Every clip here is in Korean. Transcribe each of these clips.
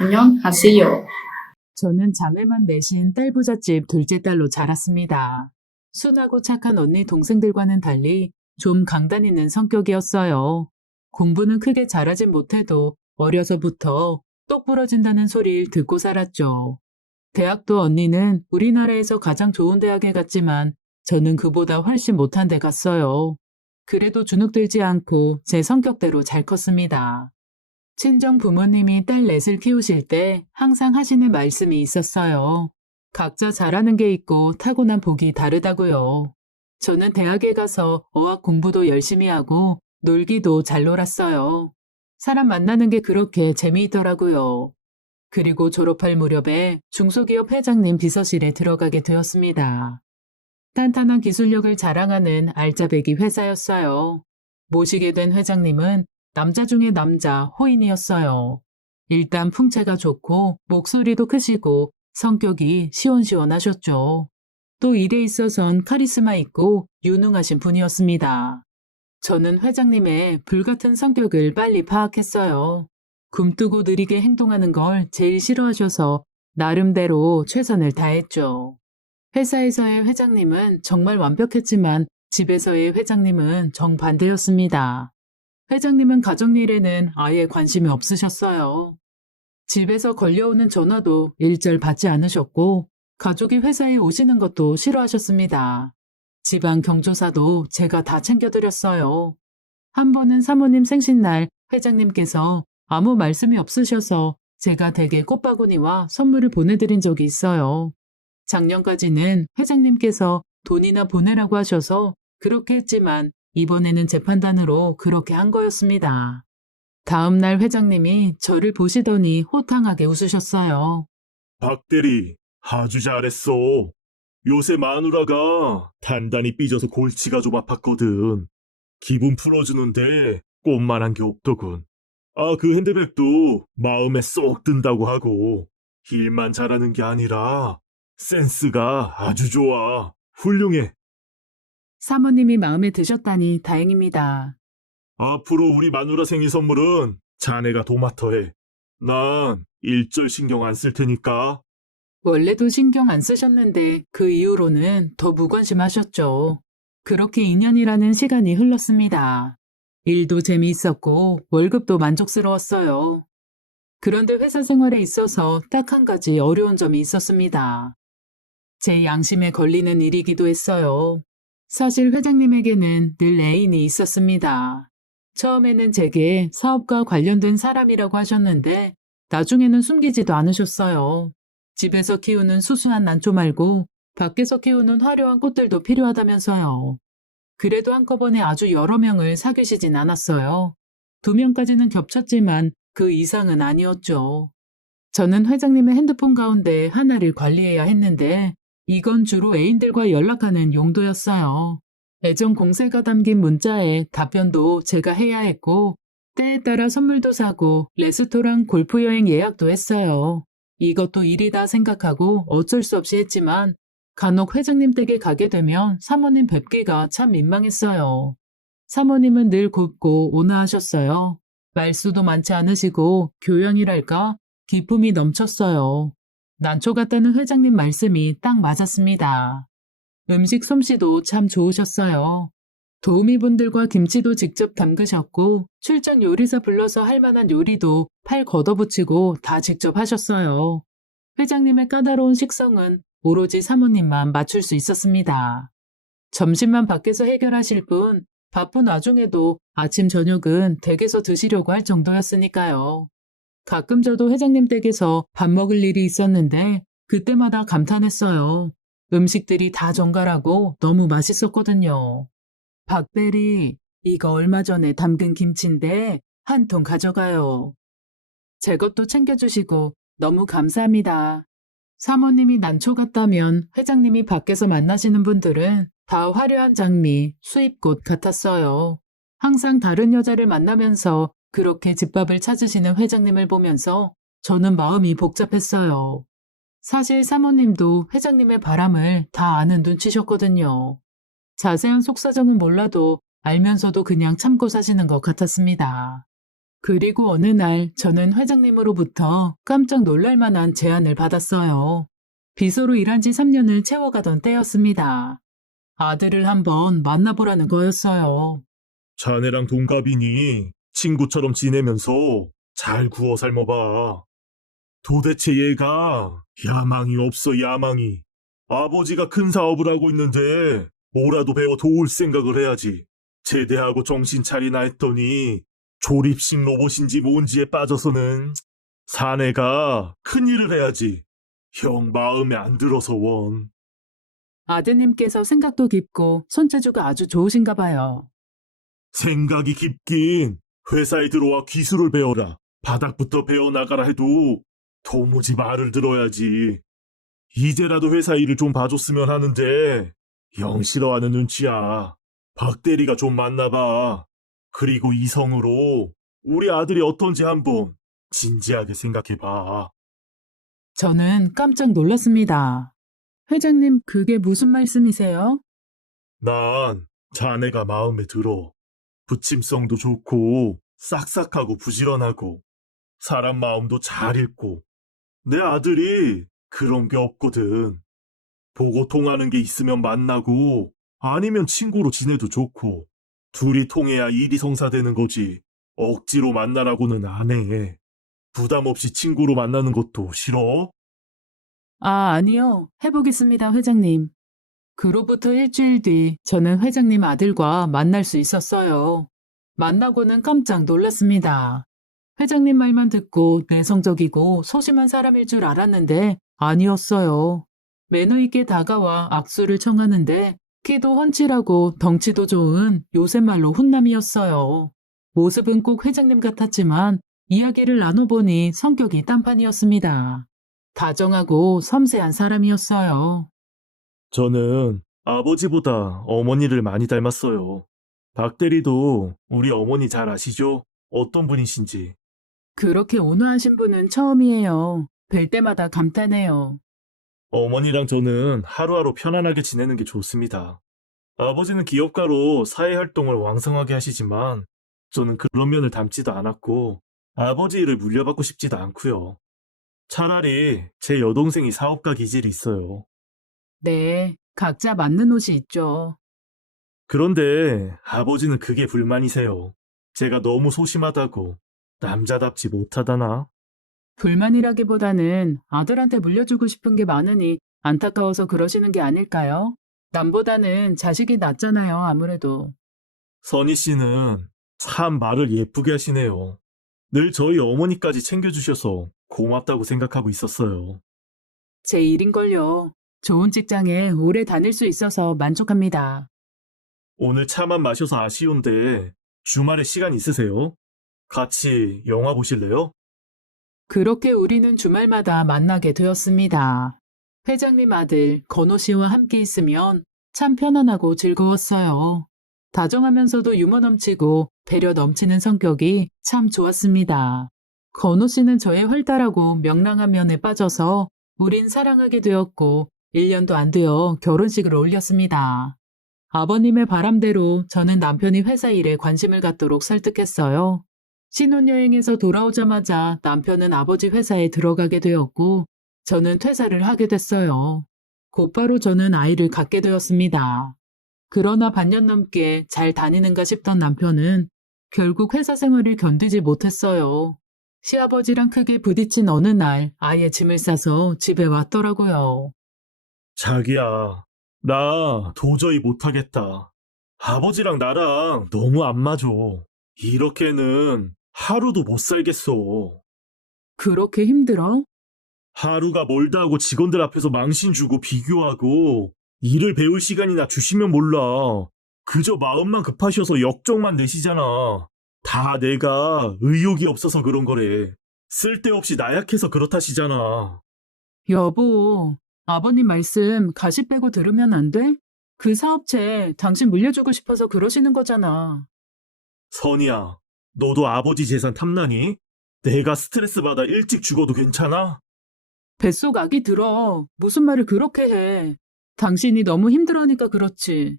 안녕하세요. 저는 자매만 넷인 딸부잣집 둘째 딸로 자랐습니다. 순하고 착한 언니 동생들과는 달리 좀 강단 있는 성격이었어요. 공부는 크게 잘하진 못해도 어려서부터 똑 부러진다는 소리를 듣고 살았죠. 대학도 언니는 우리나라에서 가장 좋은 대학에 갔지만 저는 그보다 훨씬 못한 데 갔어요. 그래도 주눅들지 않고 제 성격대로 잘 컸습니다. 친정 부모님이 딸 넷을 키우실 때 항상 하시는 말씀이 있었어요. 각자 잘하는 게 있고 타고난 복이 다르다고요. 저는 대학에 가서 어학 공부도 열심히 하고 놀기도 잘 놀았어요. 사람 만나는 게 그렇게 재미있더라고요. 그리고 졸업할 무렵에 중소기업 회장님 비서실에 들어가게 되었습니다. 탄탄한 기술력을 자랑하는 알짜배기 회사였어요. 모시게 된 회장님은 남자 중에 남자 호인이었어요. 일단 풍채가 좋고 목소리도 크시고 성격이 시원시원하셨죠. 또 일에 있어선 카리스마 있고 유능하신 분이었습니다. 저는 회장님의 불같은 성격을 빨리 파악했어요. 굼뜨고 느리게 행동하는 걸 제일 싫어하셔서 나름대로 최선을 다했죠. 회사에서의 회장님은 정말 완벽했지만 집에서의 회장님은 정반대였습니다. 회장님은 가정일에는 아예 관심이 없으셨어요. 집에서 걸려오는 전화도 일절 받지 않으셨고 가족이 회사에 오시는 것도 싫어하셨습니다. 집안 경조사도 제가 다 챙겨드렸어요. 한 번은 사모님 생신날 회장님께서 아무 말씀이 없으셔서 제가 댁에 꽃바구니와 선물을 보내드린 적이 있어요. 작년까지는 회장님께서 돈이나 보내라고 하셔서 그렇게 했지만 이번에는 제 판단으로 그렇게 한 거였습니다. 다음 날 회장님이 저를 보시더니 호탕하게 웃으셨어요. 박 대리, 아주 잘했어. 요새 마누라가 단단히 삐져서 골치가 좀 아팠거든. 기분 풀어주는데 꽃만한 게 없더군. 아, 그 핸드백도 마음에 쏙 든다고 하고 일만 잘하는 게 아니라 센스가 아주 좋아. 훌륭해. 사모님이 마음에 드셨다니 다행입니다. 앞으로 우리 마누라 생일 선물은 자네가 도맡아 해. 난 일절 신경 안 쓸 테니까. 원래도 신경 안 쓰셨는데 그 이후로는 더 무관심하셨죠. 그렇게 2년이라는 시간이 흘렀습니다. 일도 재미있었고 월급도 만족스러웠어요. 그런데 회사 생활에 있어서 딱 한 가지 어려운 점이 있었습니다. 제 양심에 걸리는 일이기도 했어요. 사실 회장님에게는 늘 애인이 있었습니다. 처음에는 제게 사업과 관련된 사람이라고 하셨는데 나중에는 숨기지도 않으셨어요. 집에서 키우는 수수한 난초 말고 밖에서 키우는 화려한 꽃들도 필요하다면서요. 그래도 한꺼번에 아주 여러 명을 사귀시진 않았어요. 2명까지는 겹쳤지만 그 이상은 아니었죠. 저는 회장님의 핸드폰 가운데 하나를 관리해야 했는데 이건 주로 애인들과 연락하는 용도였어요. 애정 공세가 담긴 문자에 답변도 제가 해야 했고 때에 따라 선물도 사고 레스토랑 골프 여행 예약도 했어요. 이것도 일이다 생각하고 어쩔 수 없이 했지만 간혹 회장님 댁에 가게 되면 사모님 뵙기가 참 민망했어요. 사모님은 늘 곱고 온화하셨어요. 말수도 많지 않으시고 교양이랄까 기품이 넘쳤어요. 난초 같다는 회장님 말씀이 딱 맞았습니다. 음식 솜씨도 참 좋으셨어요. 도우미분들과 김치도 직접 담그셨고 출장 요리사 불러서 할 만한 요리도 팔 걷어붙이고 다 직접 하셨어요. 회장님의 까다로운 식성은 오로지 사모님만 맞출 수 있었습니다. 점심만 밖에서 해결하실 뿐 바쁜 와중에도 아침 저녁은 댁에서 드시려고 할 정도였으니까요. 가끔 저도 회장님 댁에서 밥 먹을 일이 있었는데 그때마다 감탄했어요. 음식들이 다 정갈하고 너무 맛있었거든요. 박 대리, 이거 얼마 전에 담근 김치인데 한 통 가져가요. 제 것도 챙겨주시고 너무 감사합니다. 사모님이 난초 같다면 회장님이 밖에서 만나시는 분들은 다 화려한 장미, 수입꽃 같았어요. 항상 다른 여자를 만나면서 그렇게 집밥을 찾으시는 회장님을 보면서 저는 마음이 복잡했어요. 사실 사모님도 회장님의 바람을 다 아는 눈치셨거든요. 자세한 속사정은 몰라도 알면서도 그냥 참고 사시는 것 같았습니다. 그리고 어느 날 저는 회장님으로부터 깜짝 놀랄 만한 제안을 받았어요. 비서로 일한 지 3년을 채워가던 때였습니다. 아들을 한번 만나보라는 거였어요. 자네랑 동갑이니 친구처럼 지내면서 잘 구워 삶아봐. 도대체 얘가 야망이 없어, 야망이. 아버지가 큰 사업을 하고 있는데 뭐라도 배워 도울 생각을 해야지. 제대하고 정신 차리나 했더니 조립식 로봇인지 뭔지에 빠져서는 사내가 큰일을 해야지. 형 마음에 안 들어서 원. 아드님께서 생각도 깊고 손재주가 아주 좋으신가 봐요. 생각이 깊긴 회사에 들어와 기술을 배워라. 바닥부터 배워나가라 해도 도무지 말을 들어야지. 이제라도 회사 일을 좀 봐줬으면 하는데 영 싫어하는 눈치야. 박 대리가 좀 만나봐. 그리고 이성으로 우리 아들이 어떤지 한번 진지하게 생각해봐. 저는 깜짝 놀랐습니다. 회장님, 그게 무슨 말씀이세요? 난 자네가 마음에 들어. 부침성도 좋고 싹싹하고 부지런하고 사람 마음도 잘 읽고 내 아들이 그런 게 없거든. 보고 통하는 게 있으면 만나고 아니면 친구로 지내도 좋고 둘이 통해야 일이 성사되는 거지. 억지로 만나라고는 안 해. 부담 없이 친구로 만나는 것도 싫어? 아니요. 해보겠습니다, 회장님. 그로부터 일주일 뒤 저는 회장님 아들과 만날 수 있었어요. 만나고는 깜짝 놀랐습니다. 회장님 말만 듣고 내성적이고 소심한 사람일 줄 알았는데 아니었어요. 매너 있게 다가와 악수를 청하는데 키도 훤칠하고 덩치도 좋은 요새 말로 훈남이었어요. 모습은 꼭 회장님 같았지만 이야기를 나눠보니 성격이 딴판이었습니다. 다정하고 섬세한 사람이었어요. 저는 아버지보다 어머니를 많이 닮았어요. 박 대리도 우리 어머니 잘 아시죠? 어떤 분이신지. 그렇게 온화하신 분은 처음이에요. 뵐 때마다 감탄해요. 어머니랑 저는 하루하루 편안하게 지내는 게 좋습니다. 아버지는 기업가로 사회활동을 왕성하게 하시지만 저는 그런 면을 닮지도 않았고 아버지 일을 물려받고 싶지도 않고요. 차라리 제 여동생이 사업가 기질이 있어요. 네, 각자 맞는 옷이 있죠. 그런데 아버지는 그게 불만이세요. 제가 너무 소심하다고, 남자답지 못하다나? 불만이라기보다는 아들한테 물려주고 싶은 게 많으니 안타까워서 그러시는 게 아닐까요? 남보다는 자식이 낫잖아요, 아무래도. 선희 씨는 참 말을 예쁘게 하시네요. 늘 저희 어머니까지 챙겨주셔서 고맙다고 생각하고 있었어요. 제 일인걸요. 좋은 직장에 오래 다닐 수 있어서 만족합니다. 오늘 차만 마셔서 아쉬운데 주말에 시간 있으세요? 같이 영화 보실래요? 그렇게 우리는 주말마다 만나게 되었습니다. 회장님 아들 건호 씨와 함께 있으면 참 편안하고 즐거웠어요. 다정하면서도 유머 넘치고 배려 넘치는 성격이 참 좋았습니다. 건호 씨는 저의 활달하고 명랑한 면에 빠져서 우린 사랑하게 되었고 1년도 안 되어 결혼식을 올렸습니다. 아버님의 바람대로 저는 남편이 회사 일에 관심을 갖도록 설득했어요. 신혼여행에서 돌아오자마자 남편은 아버지 회사에 들어가게 되었고 저는 퇴사를 하게 됐어요. 곧바로 저는 아이를 갖게 되었습니다. 그러나 반년 넘게 잘 다니는가 싶던 남편은 결국 회사 생활을 견디지 못했어요. 시아버지랑 크게 부딪힌 어느 날 아예 짐을 싸서 집에 왔더라고요. 자기야, 나 도저히 못하겠다. 아버지랑 나랑 너무 안 맞아. 이렇게는 하루도 못 살겠어. 그렇게 힘들어? 하루가 멀다 하고 직원들 앞에서 망신 주고 비교하고 일을 배울 시간이나 주시면 몰라. 그저 마음만 급하셔서 역정만 내시잖아. 다 내가 의욕이 없어서 그런 거래. 쓸데없이 나약해서 그렇다시잖아. 여보, 아버님 말씀 가시 빼고 들으면 안 돼? 그 사업체 당신 물려주고 싶어서 그러시는 거잖아. 선이야, 너도 아버지 재산 탐나니? 내가 스트레스 받아 일찍 죽어도 괜찮아? 뱃속 악이 들어. 무슨 말을 그렇게 해. 당신이 너무 힘들어하니까 그렇지.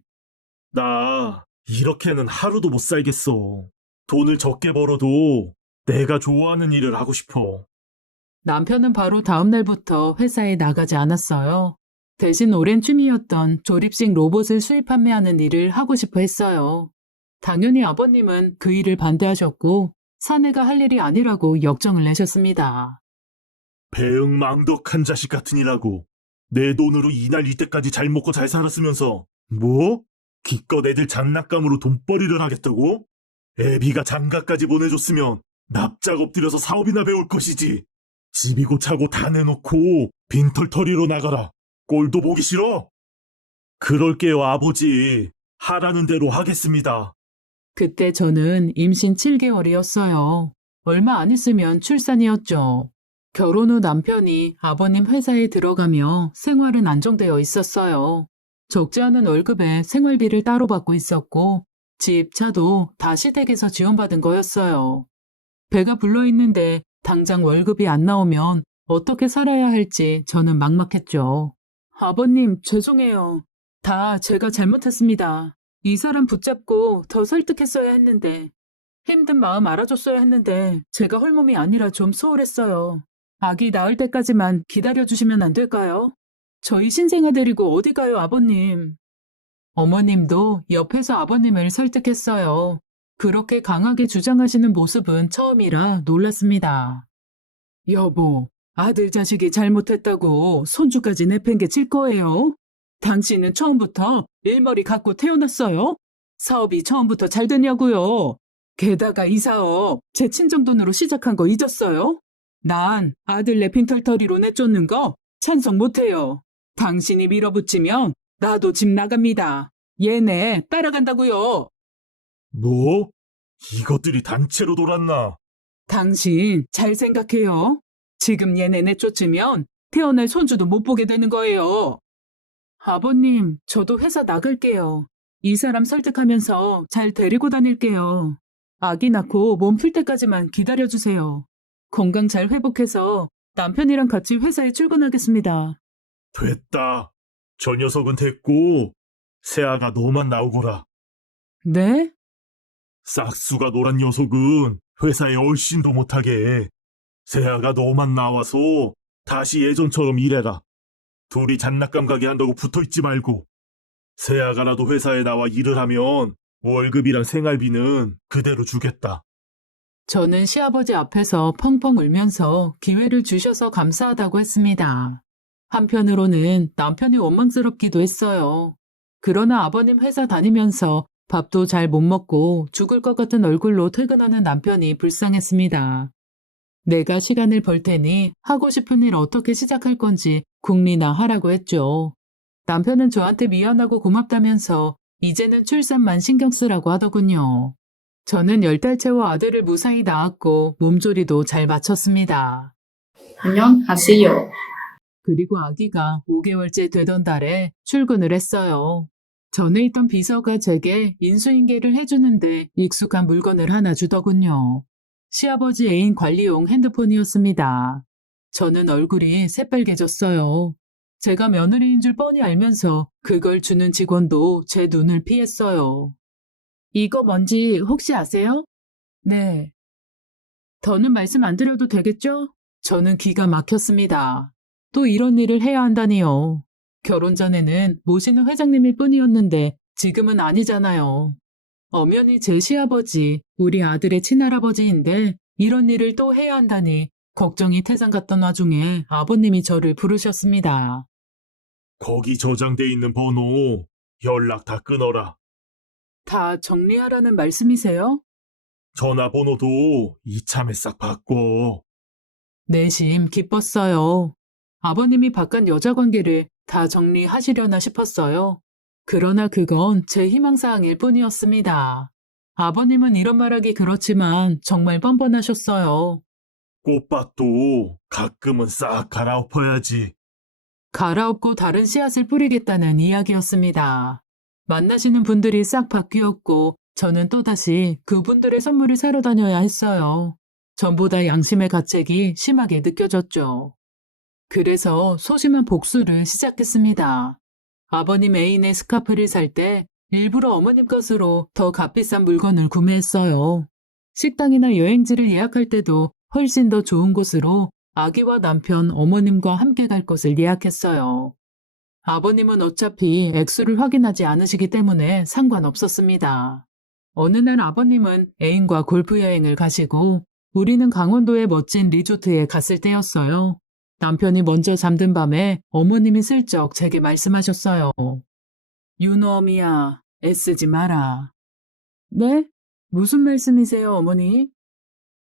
나 이렇게는 하루도 못 살겠어. 돈을 적게 벌어도 내가 좋아하는 일을 하고 싶어. 남편은 바로 다음 날부터 회사에 나가지 않았어요. 대신 오랜 취미였던 조립식 로봇을 수입 판매하는 일을 하고 싶어 했어요. 당연히 아버님은 그 일을 반대하셨고 사내가 할 일이 아니라고 역정을 내셨습니다. 배응망덕한 자식 같은 이라고. 내 돈으로 이날 이때까지 잘 먹고 잘 살았으면서 뭐? 기껏 애들 장난감으로 돈벌이를 하겠다고? 애비가 장가까지 보내줬으면 납작 엎드려서 사업이나 배울 것이지. 집이고 차고 다 내놓고 빈털터리로 나가라. 꼴도 보기 싫어? 그럴게요, 아버지. 하라는 대로 하겠습니다. 그때 저는 임신 7개월이었어요. 얼마 안 있으면 출산이었죠. 결혼 후 남편이 아버님 회사에 들어가며 생활은 안정되어 있었어요. 적지 않은 월급에 생활비를 따로 받고 있었고 집, 차도 다 시댁에서 지원받은 거였어요. 배가 불러있는데 당장 월급이 안 나오면 어떻게 살아야 할지 저는 막막했죠. 아버님, 죄송해요. 다 제가 잘못했습니다. 이 사람 붙잡고 더 설득했어야 했는데, 힘든 마음 알아줬어야 했는데, 제가 홀몸이 아니라 좀 소홀했어요. 아기 낳을 때까지만 기다려주시면 안 될까요? 저희 신생아 데리고 어디 가요, 아버님? 어머님도 옆에서 아버님을 설득했어요. 그렇게 강하게 주장하시는 모습은 처음이라 놀랐습니다. 여보, 아들 자식이 잘못했다고 손주까지 내팽개칠 거예요? 당신은 처음부터 일머리 갖고 태어났어요? 사업이 처음부터 잘 되냐고요? 게다가 이 사업 제 친정돈으로 시작한 거 잊었어요? 난 아들 내 빈털터리로 내쫓는 거 찬성 못해요. 당신이 밀어붙이면 나도 집 나갑니다. 얘네 따라간다고요. 뭐? 이것들이 단체로 돌았나? 당신 잘 생각해요. 지금 얘네 내쫓으면 태어날 손주도 못 보게 되는 거예요. 아버님, 저도 회사 나갈게요. 이 사람 설득하면서 잘 데리고 다닐게요. 아기 낳고 몸 풀 때까지만 기다려주세요. 건강 잘 회복해서 남편이랑 같이 회사에 출근하겠습니다. 됐다. 저 녀석은 됐고 새아가 너만 나오거라. 네? 싹수가 노란 녀석은 회사에 얼씬도 못하게 해. 새아가 너만 나와서 다시 예전처럼 일해라. 둘이 장난감 가게 한다고 붙어있지 말고. 새아가라도 회사에 나와 일을 하면 월급이랑 생활비는 그대로 주겠다. 저는 시아버지 앞에서 펑펑 울면서 기회를 주셔서 감사하다고 했습니다. 한편으로는 남편이 원망스럽기도 했어요. 그러나 아버님 회사 다니면서 밥도 잘 못 먹고 죽을 것 같은 얼굴로 퇴근하는 남편이 불쌍했습니다. 내가 시간을 벌 테니 하고 싶은 일 어떻게 시작할 건지 궁리나 하라고 했죠. 남편은 저한테 미안하고 고맙다면서 이제는 출산만 신경 쓰라고 하더군요. 저는 10달 채워 아들을 무사히 낳았고 몸조리도 잘 마쳤습니다. 안녕하세요. 그리고 아기가 5개월째 되던 달에 출근을 했어요. 전에 있던 비서가 제게 인수인계를 해주는데 익숙한 물건을 하나 주더군요. 시아버지 애인 관리용 핸드폰이었습니다. 저는 얼굴이 새빨개졌어요. 제가 며느리인 줄 뻔히 알면서 그걸 주는 직원도 제 눈을 피했어요. 이거 뭔지 혹시 아세요? 네. 더는 말씀 안 드려도 되겠죠? 저는 기가 막혔습니다. 또 이런 일을 해야 한다니요. 결혼 전에는 모시는 회장님일 뿐이었는데 지금은 아니잖아요. 엄연히 제 시아버지, 우리 아들의 친할아버지인데 이런 일을 또 해야 한다니 걱정이 태산 같던 와중에 아버님이 저를 부르셨습니다. 거기 저장돼 있는 번호 연락 다 끊어라. 다 정리하라는 말씀이세요? 전화번호도 이참에 싹 바꿔. 내심 기뻤어요. 아버님이 바꾼 여자 관계를 다 정리하시려나 싶었어요. 그러나 그건 제 희망사항일 뿐이었습니다. 아버님은 이런 말하기 그렇지만 정말 뻔뻔하셨어요. 꽃밭도 가끔은 싹 갈아엎어야지. 갈아엎고 다른 씨앗을 뿌리겠다는 이야기였습니다. 만나시는 분들이 싹 바뀌었고 저는 또다시 그분들의 선물을 사러 다녀야 했어요. 전보다 양심의 가책이 심하게 느껴졌죠. 그래서 소심한 복수를 시작했습니다. 아버님 애인의 스카프를 살 때 일부러 어머님 것으로 더 값비싼 물건을 구매했어요. 식당이나 여행지를 예약할 때도 훨씬 더 좋은 곳으로 아기와 남편, 어머님과 함께 갈 것을 예약했어요. 아버님은 어차피 액수를 확인하지 않으시기 때문에 상관없었습니다. 어느 날 아버님은 애인과 골프 여행을 가시고 우리는 강원도의 멋진 리조트에 갔을 때였어요. 남편이 먼저 잠든 밤에 어머님이 슬쩍 제게 말씀하셨어요. 윤어미야, 애쓰지 마라. 네? 무슨 말씀이세요, 어머니?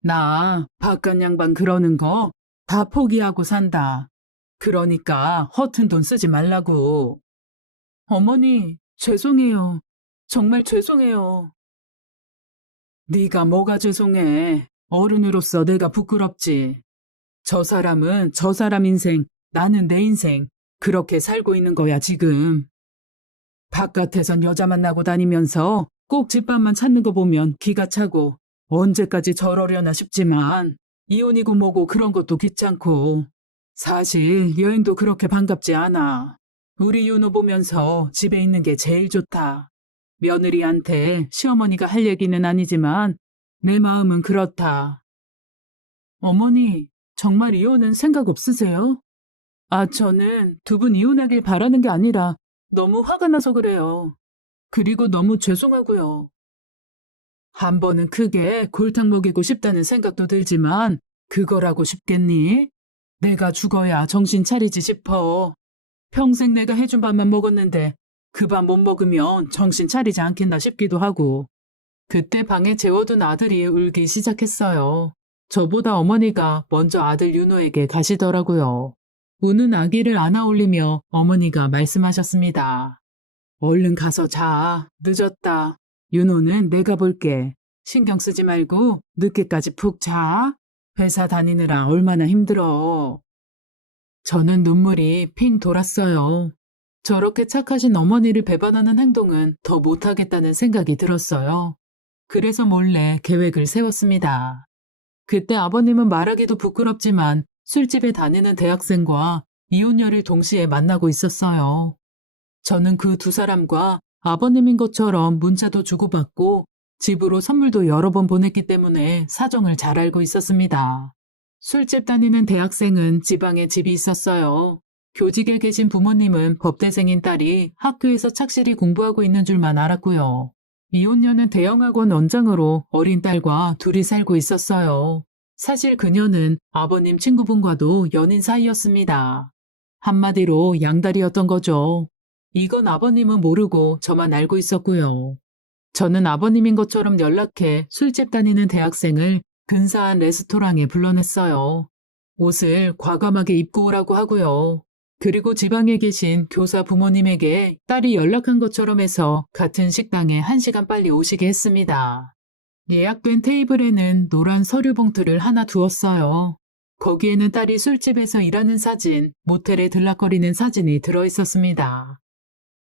나 바깥 양반 그러는 거 다 포기하고 산다. 그러니까 허튼 돈 쓰지 말라고. 어머니, 죄송해요. 정말 죄송해요. 네가 뭐가 죄송해. 어른으로서 내가 부끄럽지. 저 사람은 저 사람 인생, 나는 내 인생. 그렇게 살고 있는 거야, 지금. 바깥에선 여자 만나고 다니면서 꼭 집밥만 찾는 거 보면 기가 차고 언제까지 저러려나 싶지만 이혼이고 뭐고 그런 것도 귀찮고 사실 여행도 그렇게 반갑지 않아. 우리 윤호 보면서 집에 있는 게 제일 좋다. 며느리한테 시어머니가 할 얘기는 아니지만 내 마음은 그렇다. 어머니, 정말 이혼은 생각 없으세요? 저는 두 분 이혼하길 바라는 게 아니라 너무 화가 나서 그래요. 그리고 너무 죄송하고요. 한 번은 크게 골탕 먹이고 싶다는 생각도 들지만 그거라고 쉽겠니? 내가 죽어야 정신 차리지 싶어. 평생 내가 해준 밥만 먹었는데 그 밥 못 먹으면 정신 차리지 않겠나 싶기도 하고. 그때 방에 재워둔 아들이 울기 시작했어요. 저보다 어머니가 먼저 아들 윤호에게 가시더라고요. 우는 아기를 안아 올리며 어머니가 말씀하셨습니다. 얼른 가서 자. 늦었다. 윤호는 내가 볼게. 신경 쓰지 말고 늦게까지 푹 자. 회사 다니느라 얼마나 힘들어. 저는 눈물이 핑 돌았어요. 저렇게 착하신 어머니를 배반하는 행동은 더 못하겠다는 생각이 들었어요. 그래서 몰래 계획을 세웠습니다. 그때 아버님은 말하기도 부끄럽지만 술집에 다니는 대학생과 이혼녀를 동시에 만나고 있었어요. 저는 그 두 사람과 아버님인 것처럼 문자도 주고받고 집으로 선물도 여러 번 보냈기 때문에 사정을 잘 알고 있었습니다. 술집 다니는 대학생은 지방에 집이 있었어요. 교직에 계신 부모님은 법대생인 딸이 학교에서 착실히 공부하고 있는 줄만 알았고요. 이혼녀는 대형학원 원장으로 어린 딸과 둘이 살고 있었어요. 사실 그녀는 아버님 친구분과도 연인 사이였습니다. 한마디로 양다리였던 거죠. 이건 아버님은 모르고 저만 알고 있었고요. 저는 아버님인 것처럼 연락해 술집 다니는 대학생을 근사한 레스토랑에 불러냈어요. 옷을 과감하게 입고 오라고 하고요. 그리고 지방에 계신 교사 부모님에게 딸이 연락한 것처럼 해서 같은 식당에 1시간 빨리 오시게 했습니다. 예약된 테이블에는 노란 서류 봉투를 하나 두었어요. 거기에는 딸이 술집에서 일하는 사진, 모텔에 들락거리는 사진이 들어있었습니다.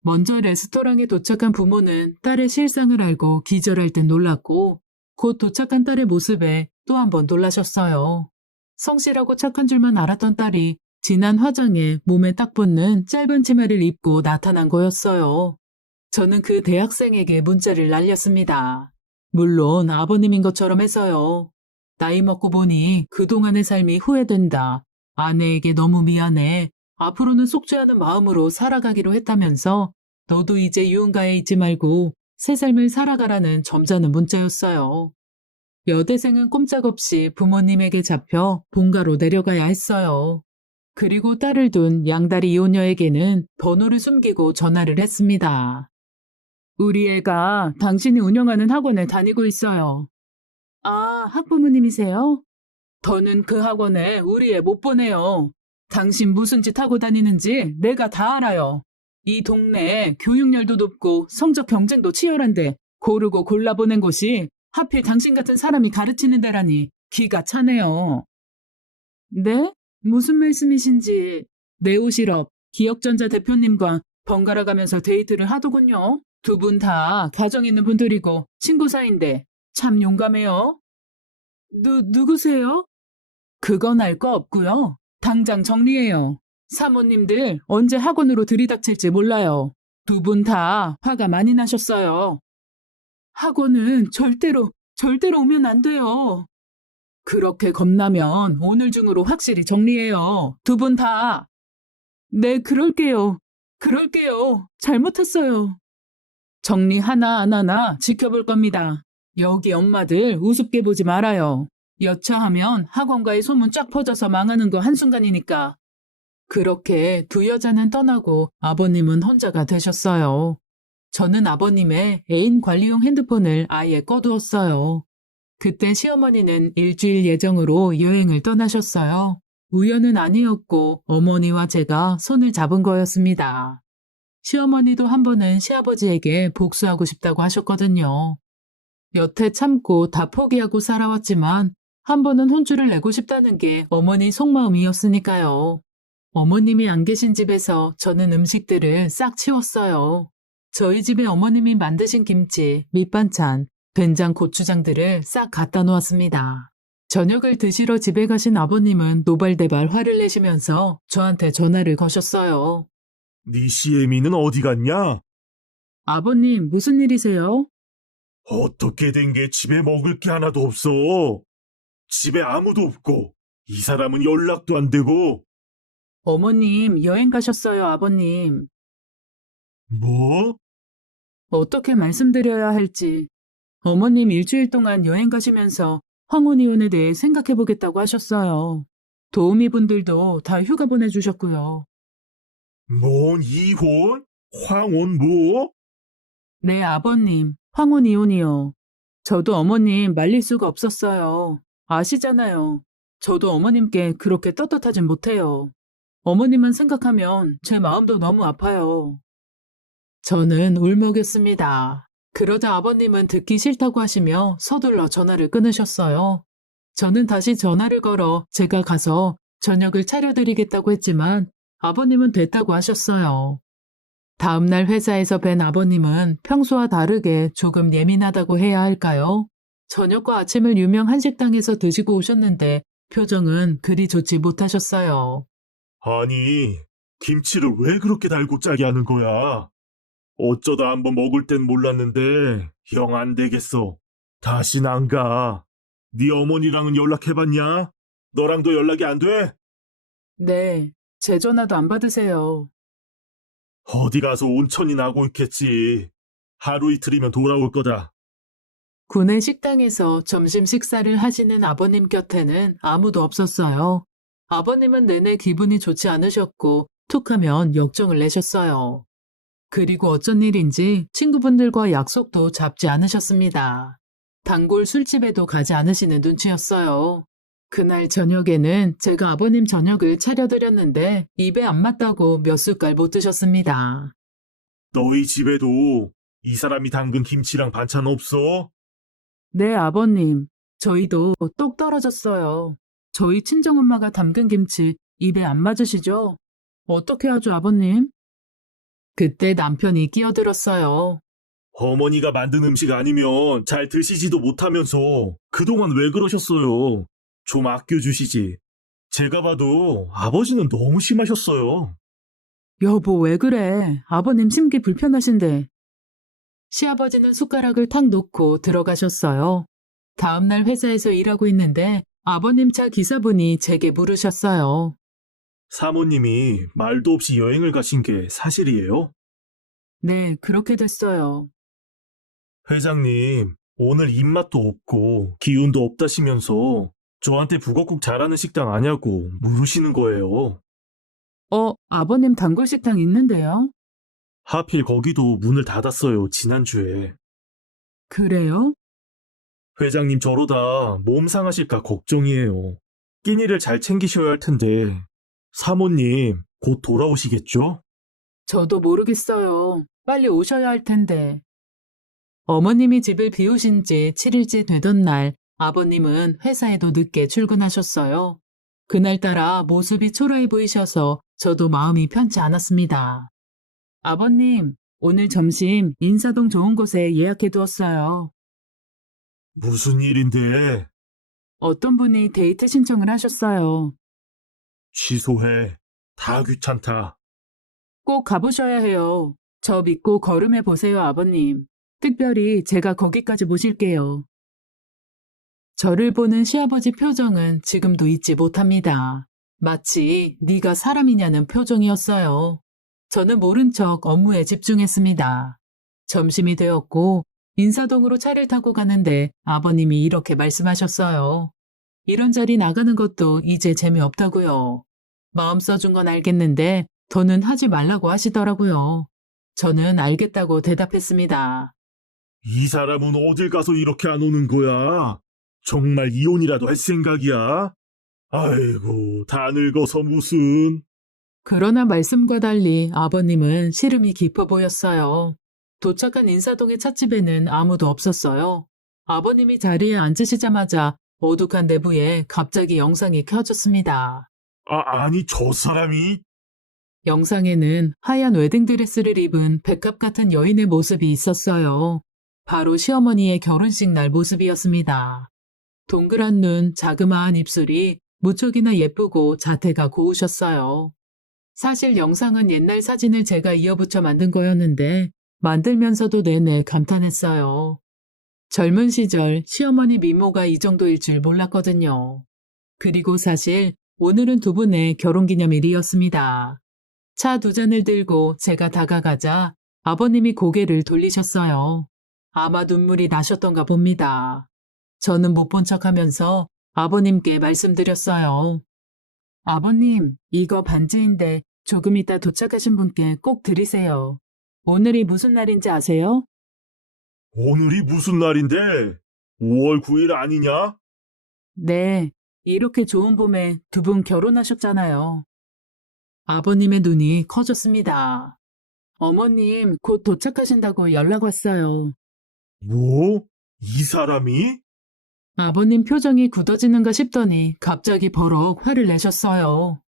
먼저 레스토랑에 도착한 부모는 딸의 실상을 알고 기절할 듯 놀랐고 곧 도착한 딸의 모습에 또 한 번 놀라셨어요. 성실하고 착한 줄만 알았던 딸이 진한 화장에 몸에 딱 붙는 짧은 치마를 입고 나타난 거였어요. 저는 그 대학생에게 문자를 날렸습니다. 물론 아버님인 것처럼 해서요. 나이 먹고 보니 그동안의 삶이 후회된다. 아내에게 너무 미안해. 앞으로는 속죄하는 마음으로 살아가기로 했다면서 너도 이제 유흥가에 있지 말고 새 삶을 살아가라는 점잖은 문자였어요. 여대생은 꼼짝없이 부모님에게 잡혀 본가로 내려가야 했어요. 그리고 딸을 둔 양다리 이혼녀에게는 번호를 숨기고 전화를 했습니다. 우리 애가 당신이 운영하는 학원에 다니고 있어요. 아, 학부모님이세요? 더는 그 학원에 우리 애 못 보내요. 당신 무슨 짓 하고 다니는지 내가 다 알아요. 이 동네에 교육열도 높고 성적 경쟁도 치열한데 고르고 골라보낸 곳이 하필 당신 같은 사람이 가르치는 데라니 기가 차네요. 네? 무슨 말씀이신지. 네오실업 기억전자 대표님과 번갈아 가면서 데이트를 하더군요. 두 분 다 가정 있는 분들이고 친구 사이인데 참 용감해요. 누구세요? 그건 알 거 없고요. 당장 정리해요. 사모님들 언제 학원으로 들이닥칠지 몰라요. 두 분 다 화가 많이 나셨어요. 학원은 절대로 절대로 오면 안 돼요. 그렇게 겁나면 오늘 중으로 확실히 정리해요. 두 분 다. 네, 그럴게요. 그럴게요. 잘못했어요. 정리 하나하나 지켜볼 겁니다. 여기 엄마들 우습게 보지 말아요. 여차하면 학원가의 소문 쫙 퍼져서 망하는 거 한순간이니까. 그렇게 두 여자는 떠나고 아버님은 혼자가 되셨어요. 저는 아버님의 애인 관리용 핸드폰을 아예 꺼두었어요. 그때 시어머니는 일주일 예정으로 여행을 떠나셨어요. 우연은 아니었고 어머니와 제가 손을 잡은 거였습니다. 시어머니도 한 번은 시아버지에게 복수하고 싶다고 하셨거든요. 여태 참고 다 포기하고 살아왔지만 한 번은 혼쭐을 내고 싶다는 게 어머니 속마음이었으니까요. 어머님이 안 계신 집에서 저는 음식들을 싹 치웠어요. 저희 집에 어머님이 만드신 김치, 밑반찬, 된장, 고추장들을 싹 갖다 놓았습니다. 저녁을 드시러 집에 가신 아버님은 노발대발 화를 내시면서 저한테 전화를 거셨어요. 네 시애미는 어디 갔냐? 아버님, 무슨 일이세요? 어떻게 된 게 집에 먹을 게 하나도 없어. 집에 아무도 없고 이 사람은 연락도 안 되고. 어머님, 여행 가셨어요, 아버님. 뭐? 어떻게 말씀드려야 할지. 어머님 일주일 동안 여행 가시면서 황혼이혼에 대해 생각해보겠다고 하셨어요. 도우미 분들도 다 휴가 보내주셨고요. 뭔 이혼? 황혼 뭐? 네, 아버님, 황혼이혼이요. 저도 어머님 말릴 수가 없었어요. 아시잖아요. 저도 어머님께 그렇게 떳떳하진 못해요. 어머님만 생각하면 제 마음도 너무 아파요. 저는 울먹였습니다. 그러자 아버님은 듣기 싫다고 하시며 서둘러 전화를 끊으셨어요. 저는 다시 전화를 걸어 제가 가서 저녁을 차려드리겠다고 했지만 아버님은 됐다고 하셨어요. 다음날 회사에서 뵌 아버님은 평소와 다르게 조금 예민하다고 해야 할까요? 저녁과 아침을 유명 한식당에서 드시고 오셨는데 표정은 그리 좋지 못하셨어요. 아니, 김치를 왜 그렇게 달고 짜게 하는 거야? 어쩌다 한번 먹을 땐 몰랐는데 영 안 되겠어. 다신 안 가. 네 어머니랑은 연락해봤냐? 너랑도 연락이 안 돼? 네, 제 전화도 안 받으세요. 어디 가서 온천이 나고 있겠지. 하루 이틀이면 돌아올 거다. 구내 식당에서 점심 식사를 하시는 아버님 곁에는 아무도 없었어요. 아버님은 내내 기분이 좋지 않으셨고 툭하면 역정을 내셨어요. 그리고 어쩐 일인지 친구분들과 약속도 잡지 않으셨습니다. 단골 술집에도 가지 않으시는 눈치였어요. 그날 저녁에는 제가 아버님 저녁을 차려드렸는데 입에 안 맞다고 몇 숟갈 못 드셨습니다. 너희 집에도 이 사람이 담근 김치랑 반찬 없어? 네, 아버님. 저희도 똑 떨어졌어요. 저희 친정엄마가 담근 김치 입에 안 맞으시죠? 어떻게 하죠, 아버님? 그때 남편이 끼어들었어요. 어머니가 만든 음식 아니면 잘 드시지도 못하면서 그동안 왜 그러셨어요? 좀 아껴주시지. 제가 봐도 아버지는 너무 심하셨어요. 여보, 왜 그래? 아버님 심기 불편하신데. 시아버지는 숟가락을 탁 놓고 들어가셨어요. 다음날 회사에서 일하고 있는데 아버님 차 기사분이 제게 물으셨어요. 사모님이 말도 없이 여행을 가신 게 사실이에요? 네, 그렇게 됐어요. 회장님, 오늘 입맛도 없고 기운도 없다시면서 저한테 북엇국 잘하는 식당 아냐고 물으시는 거예요. 아버님 단골 식당 있는데요? 하필 거기도 문을 닫았어요, 지난주에. 그래요? 회장님 저러다 몸 상하실까 걱정이에요. 끼니를 잘 챙기셔야 할 텐데. 사모님, 곧 돌아오시겠죠? 저도 모르겠어요. 빨리 오셔야 할 텐데. 어머님이 집을 비우신 지 7일째 되던 날, 아버님은 회사에도 늦게 출근하셨어요. 그날따라 모습이 초라해 보이셔서 저도 마음이 편치 않았습니다. 아버님, 오늘 점심 인사동 좋은 곳에 예약해 두었어요. 무슨 일인데? 어떤 분이 데이트 신청을 하셨어요. 취소해. 다 귀찮다. 꼭 가보셔야 해요. 저 믿고 걸음해 보세요, 아버님. 특별히 제가 거기까지 모실게요. 저를 보는 시아버지 표정은 지금도 잊지 못합니다. 마치 네가 사람이냐는 표정이었어요. 저는 모른 척 업무에 집중했습니다. 점심이 되었고 인사동으로 차를 타고 가는데 아버님이 이렇게 말씀하셨어요. 이런 자리 나가는 것도 이제 재미없다고요. 마음 써준 건 알겠는데 더는 하지 말라고 하시더라고요. 저는 알겠다고 대답했습니다. 이 사람은 어딜 가서 이렇게 안 오는 거야? 정말 이혼이라도 할 생각이야? 아이고, 다 늙어서 무슨. 그러나 말씀과 달리 아버님은 시름이 깊어 보였어요. 도착한 인사동의 찻집에는 아무도 없었어요. 아버님이 자리에 앉으시자마자 오둑한 내부에 갑자기 영상이 켜졌습니다. 아니, 저 사람이? 영상에는 하얀 웨딩드레스를 입은 백합 같은 여인의 모습이 있었어요. 바로 시어머니의 결혼식 날 모습이었습니다. 동그란 눈, 자그마한 입술이 무척이나 예쁘고 자태가 고우셨어요. 사실 영상은 옛날 사진을 제가 이어붙여 만든 거였는데 만들면서도 내내 감탄했어요. 젊은 시절 시어머니 미모가 이 정도일 줄 몰랐거든요. 그리고 사실 오늘은 두 분의 결혼기념일이었습니다. 차 두 잔을 들고 제가 다가가자 아버님이 고개를 돌리셨어요. 아마 눈물이 나셨던가 봅니다. 저는 못 본 척하면서 아버님께 말씀드렸어요. 아버님, 이거 반지인데 조금 이따 도착하신 분께 꼭 드리세요. 오늘이 무슨 날인지 아세요? 오늘이 무슨 날인데? 5월 9일 아니냐? 네, 이렇게 좋은 봄에 두 분 결혼하셨잖아요. 아버님의 눈이 커졌습니다. 어머님, 곧 도착하신다고 연락 왔어요. 뭐? 이 사람이? 아버님 표정이 굳어지는가 싶더니 갑자기 버럭 화를 내셨어요.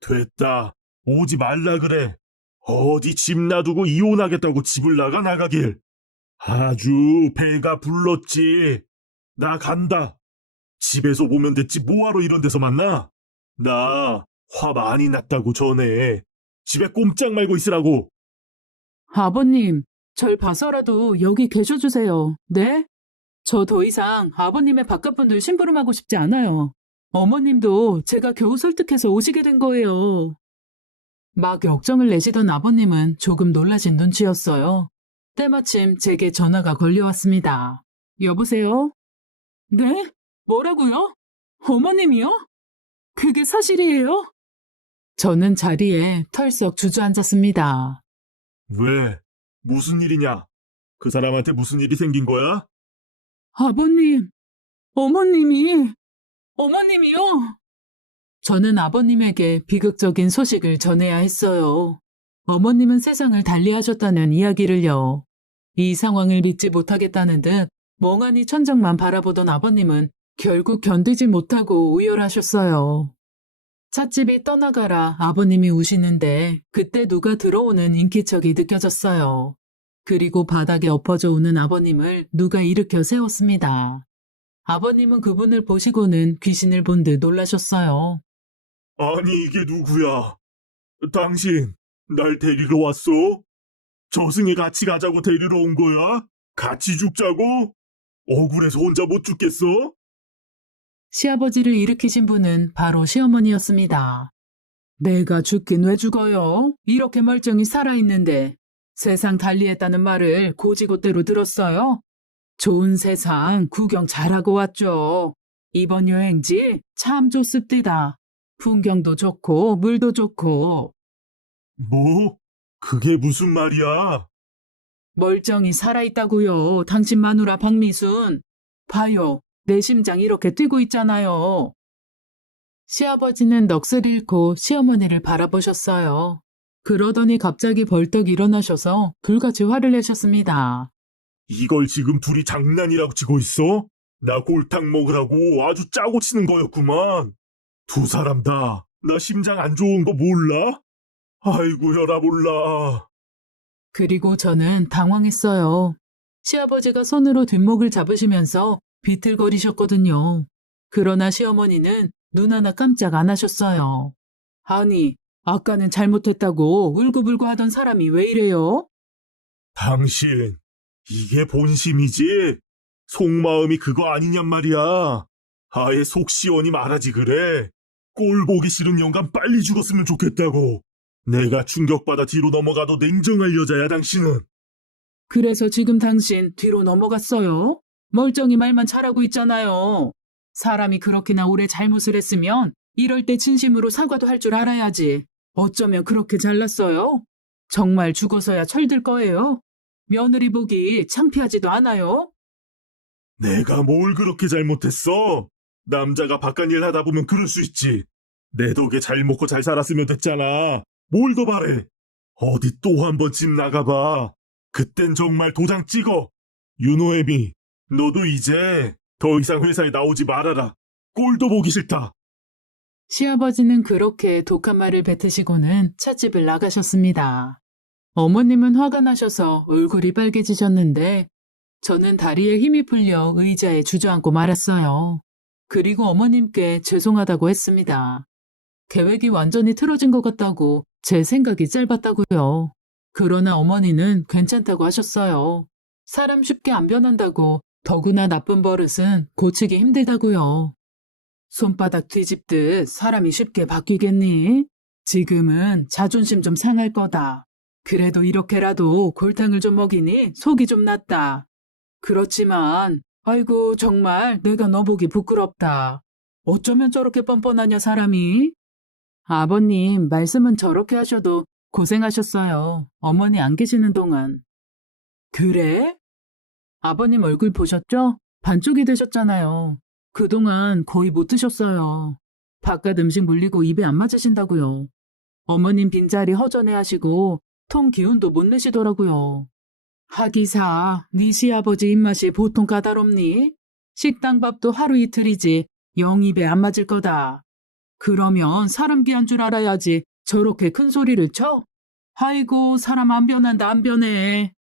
됐다. 오지 말라 그래. 어디 집 놔두고 이혼하겠다고 집을 나가길. 아주 배가 불렀지. 나 간다. 집에서 보면 됐지 뭐하러 이런 데서 만나? 나 화 많이 났다고 전해. 집에 꼼짝 말고 있으라고. 아버님, 절 봐서라도 여기 계셔주세요. 네? 저 더 이상 아버님의 바깥분들 심부름하고 싶지 않아요. 어머님도 제가 겨우 설득해서 오시게 된 거예요. 막 역정을 내시던 아버님은 조금 놀라신 눈치였어요. 때마침 제게 전화가 걸려왔습니다. 여보세요? 네? 뭐라고요? 어머님이요? 그게 사실이에요? 저는 자리에 털썩 주저앉았습니다. 왜? 무슨 일이냐? 그 사람한테 무슨 일이 생긴 거야? 아버님, 어머님이요? 저는 아버님에게 비극적인 소식을 전해야 했어요. 어머님은 세상을 달리하셨다는 이야기를요. 이 상황을 믿지 못하겠다는 듯 멍하니 천장만 바라보던 아버님은 결국 견디지 못하고 우열하셨어요. 찻집이 떠나가라 아버님이 우시는데 그때 누가 들어오는 인기척이 느껴졌어요. 그리고 바닥에 엎어져 오는 아버님을 누가 일으켜 세웠습니다. 아버님은 그분을 보시고는 귀신을 본 듯 놀라셨어요. 아니 이게 누구야? 당신 날 데리러 왔어? 저승에 같이 가자고 데리러 온 거야? 같이 죽자고? 억울해서 혼자 못 죽겠어? 시아버지를 일으키신 분은 바로 시어머니였습니다. 내가 죽긴 왜 죽어요? 이렇게 멀쩡히 살아있는데 세상 달리했다는 말을 고지고대로 들었어요? 좋은 세상 구경 잘하고 왔죠. 이번 여행지 참 좋습디다. 풍경도 좋고 물도 좋고. 뭐? 그게 무슨 말이야? 멀쩡히 살아있다고요. 당신 마누라 박미순. 봐요. 내 심장 이렇게 뛰고 있잖아요. 시아버지는 넋을 잃고 시어머니를 바라보셨어요. 그러더니 갑자기 벌떡 일어나셔서 불같이 화를 내셨습니다. 이걸 지금 둘이 장난이라고 치고 있어? 나 골탕 먹으라고 아주 짜고 치는 거였구만. 두 사람 다 나 심장 안 좋은 거 몰라? 아이고여라 몰라. 그리고 저는 당황했어요. 시아버지가 손으로 뒷목을 잡으시면서 비틀거리셨거든요. 그러나 시어머니는 눈 하나 깜짝 안 하셨어요. 아니, 아까는 잘못했다고 울고불고 하던 사람이 왜 이래요? 당신 이게 본심이지? 속마음이 그거 아니냔 말이야. 아예 속 시원히 말하지 그래. 꼴 보기 싫은 영감 빨리 죽었으면 좋겠다고. 내가 충격받아 뒤로 넘어가도 냉정할 여자야, 당신은. 그래서 지금 당신 뒤로 넘어갔어요? 멀쩡히 말만 잘하고 있잖아요. 사람이 그렇게나 오래 잘못을 했으면 이럴 때 진심으로 사과도 할 줄 알아야지. 어쩌면 그렇게 잘났어요? 정말 죽어서야 철들 거예요? 며느리 보기 창피하지도 않아요? 내가 뭘 그렇게 잘못했어? 남자가 바깥일 하다 보면 그럴 수 있지. 내 덕에 잘 먹고 잘 살았으면 됐잖아. 뭘 더 바래? 어디 또 한 번 집 나가봐. 그땐 정말 도장 찍어. 윤호애미, 너도 이제 더 이상 회사에 나오지 말아라. 꼴도 보기 싫다. 시아버지는 그렇게 독한 말을 뱉으시고는 찻집을 나가셨습니다. 어머님은 화가 나셔서 얼굴이 빨개지셨는데 저는 다리에 힘이 풀려 의자에 주저앉고 말았어요. 그리고 어머님께 죄송하다고 했습니다. 계획이 완전히 틀어진 것 같다고 제 생각이 짧았다고요. 그러나 어머니는 괜찮다고 하셨어요. 사람 쉽게 안 변한다고 더구나 나쁜 버릇은 고치기 힘들다고요. 손바닥 뒤집듯 사람이 쉽게 바뀌겠니? 지금은 자존심 좀 상할 거다. 그래도 이렇게라도 골탕을 좀 먹이니 속이 좀 낫다. 그렇지만 아이고 정말 내가 너 보기 부끄럽다. 어쩌면 저렇게 뻔뻔하냐 사람이? 아버님 말씀은 저렇게 하셔도 고생하셨어요. 어머니 안 계시는 동안. 그래? 아버님 얼굴 보셨죠? 반쪽이 되셨잖아요. 그동안 거의 못 드셨어요. 바깥 음식 물리고 입에 안 맞으신다고요. 어머님 빈자리 허전해 하시고 통 기운도 못 내시더라고요. 하기사, 네 시아버지 입맛이 보통 까다롭니? 식당 밥도 하루 이틀이지 영 입에 안 맞을 거다. 그러면 사람 귀한 줄 알아야지 저렇게 큰 소리를 쳐? 아이고 사람 안 변한다 안 변해.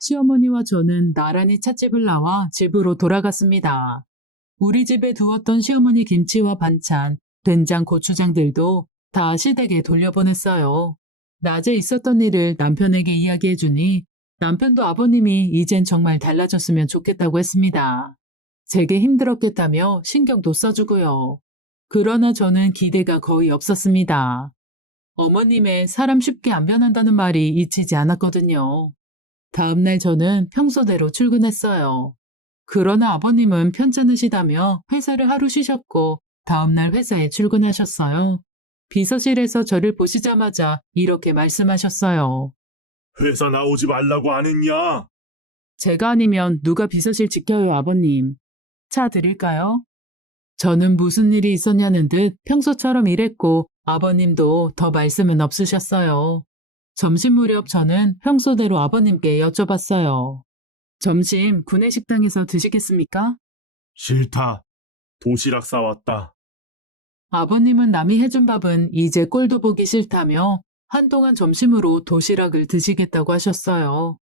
시어머니와 저는 나란히 찻집을 나와 집으로 돌아갔습니다. 우리 집에 두었던 시어머니 김치와 반찬, 된장, 고추장들도 다 시댁에 돌려보냈어요. 낮에 있었던 일을 남편에게 이야기해주니 남편도 아버님이 이젠 정말 달라졌으면 좋겠다고 했습니다. 제게 힘들었겠다며 신경도 써주고요. 그러나 저는 기대가 거의 없었습니다. 어머님의 사람 쉽게 안 변한다는 말이 잊히지 않았거든요. 다음날 저는 평소대로 출근했어요. 그러나 아버님은 편찮으시다며 회사를 하루 쉬셨고 다음날 회사에 출근하셨어요. 비서실에서 저를 보시자마자 이렇게 말씀하셨어요. 회사 나오지 말라고 안 했냐? 제가 아니면 누가 비서실 지켜요, 아버님. 차 드릴까요? 저는 무슨 일이 있었냐는 듯 평소처럼 일했고 아버님도 더 말씀은 없으셨어요. 점심 무렵 저는 평소대로 아버님께 여쭤봤어요. 점심 구내식당에서 드시겠습니까? 싫다. 도시락 싸왔다. 아버님은 남이 해준 밥은 이제 꼴도 보기 싫다며 한동안 점심으로 도시락을 드시겠다고 하셨어요.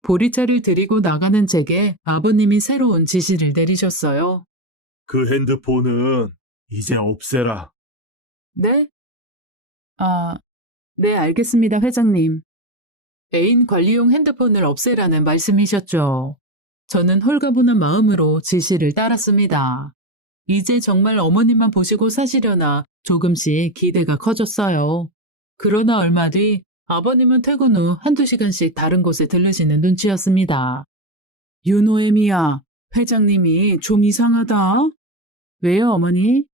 보리차를 드리고 나가는 제게 아버님이 새로운 지시를 내리셨어요. 그 핸드폰은 이제 없애라. 네? 네, 알겠습니다, 회장님. 애인 관리용 핸드폰을 없애라는 말씀이셨죠. 저는 홀가분한 마음으로 지시를 따랐습니다. 이제 정말 어머님만 보시고 사시려나 조금씩 기대가 커졌어요. 그러나 얼마 뒤 아버님은 퇴근 후 한두 시간씩 다른 곳에 들르시는 눈치였습니다. 윤호애미야, 회장님이 좀 이상하다. 왜요, 어머니?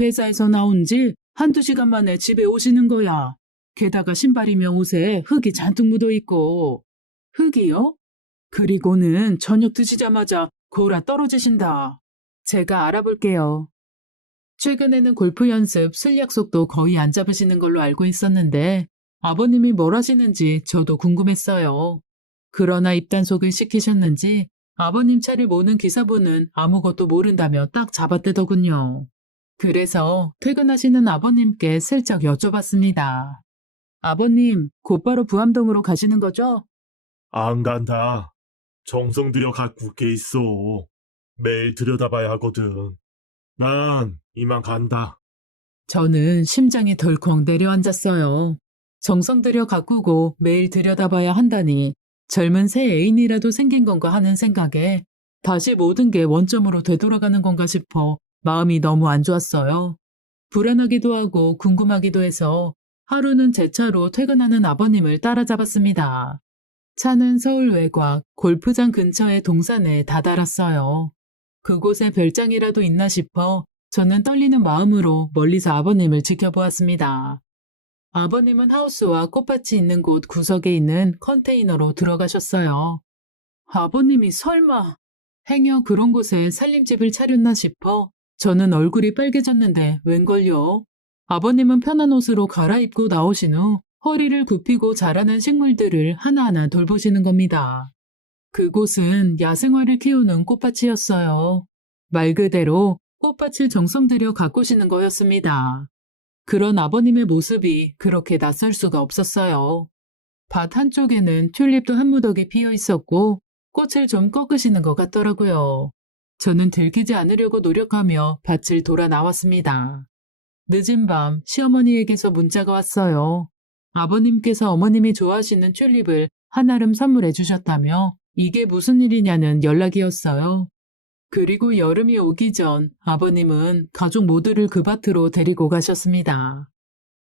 회사에서 나온 지 한두 시간 만에 집에 오시는 거야. 게다가 신발이며 옷에 흙이 잔뜩 묻어 있고. 흙이요? 그리고는 저녁 드시자마자 골아 떨어지신다. 제가 알아볼게요. 최근에는 골프 연습, 술 약속도 거의 안 잡으시는 걸로 알고 있었는데 아버님이 뭘 하시는지 저도 궁금했어요. 그러나 입단속을 시키셨는지 아버님 차를 모는 기사분은 아무것도 모른다며 딱 잡아떼더군요. 그래서 퇴근하시는 아버님께 슬쩍 여쭤봤습니다. 아버님, 곧바로 부암동으로 가시는 거죠? 안 간다. 정성 들여 가꿀 게 있어. 매일 들여다봐야 하거든. 난 이만 간다. 저는 심장이 덜컥 내려앉았어요. 정성 들여 가꾸고 매일 들여다봐야 한다니 젊은 새 애인이라도 생긴 건가 하는 생각에 다시 모든 게 원점으로 되돌아가는 건가 싶어 마음이 너무 안 좋았어요. 불안하기도 하고 궁금하기도 해서 하루는 제 차로 퇴근하는 아버님을 따라잡았습니다. 차는 서울 외곽 골프장 근처의 동산에 다다랐어요. 그곳에 별장이라도 있나 싶어 저는 떨리는 마음으로 멀리서 아버님을 지켜보았습니다. 아버님은 하우스와 꽃밭이 있는 곳 구석에 있는 컨테이너로 들어가셨어요. 아버님이 설마 행여 그런 곳에 살림집을 차렸나 싶어 저는 얼굴이 빨개졌는데 웬걸요? 아버님은 편한 옷으로 갈아입고 나오신 후 허리를 굽히고 자라는 식물들을 하나하나 돌보시는 겁니다. 그곳은 야생화를 키우는 꽃밭이었어요. 말 그대로 꽃밭을 정성 들여 가꾸시는 거였습니다. 그런 아버님의 모습이 그렇게 낯설 수가 없었어요. 밭 한쪽에는 튤립도 한 무더기 피어 있었고 꽃을 좀 꺾으시는 것 같더라고요. 저는 들키지 않으려고 노력하며 밭을 돌아 나왔습니다. 늦은 밤 시어머니에게서 문자가 왔어요. 아버님께서 어머님이 좋아하시는 튤립을 한아름 선물해 주셨다며 이게 무슨 일이냐는 연락이었어요. 그리고 여름이 오기 전 아버님은 가족 모두를 그 밭으로 데리고 가셨습니다.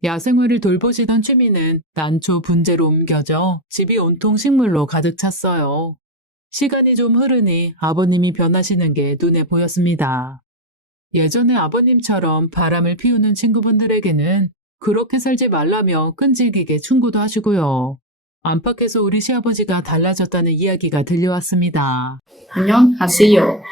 야생화를 돌보시던 취미는 난초 분재로 옮겨져 집이 온통 식물로 가득 찼어요. 시간이 좀 흐르니 아버님이 변하시는 게 눈에 보였습니다. 예전에 아버님처럼 바람을 피우는 친구분들에게는 그렇게 살지 말라며 끈질기게 충고도 하시고요. 안팎에서 우리 시아버지가 달라졌다는 이야기가 들려왔습니다. 안녕하세요.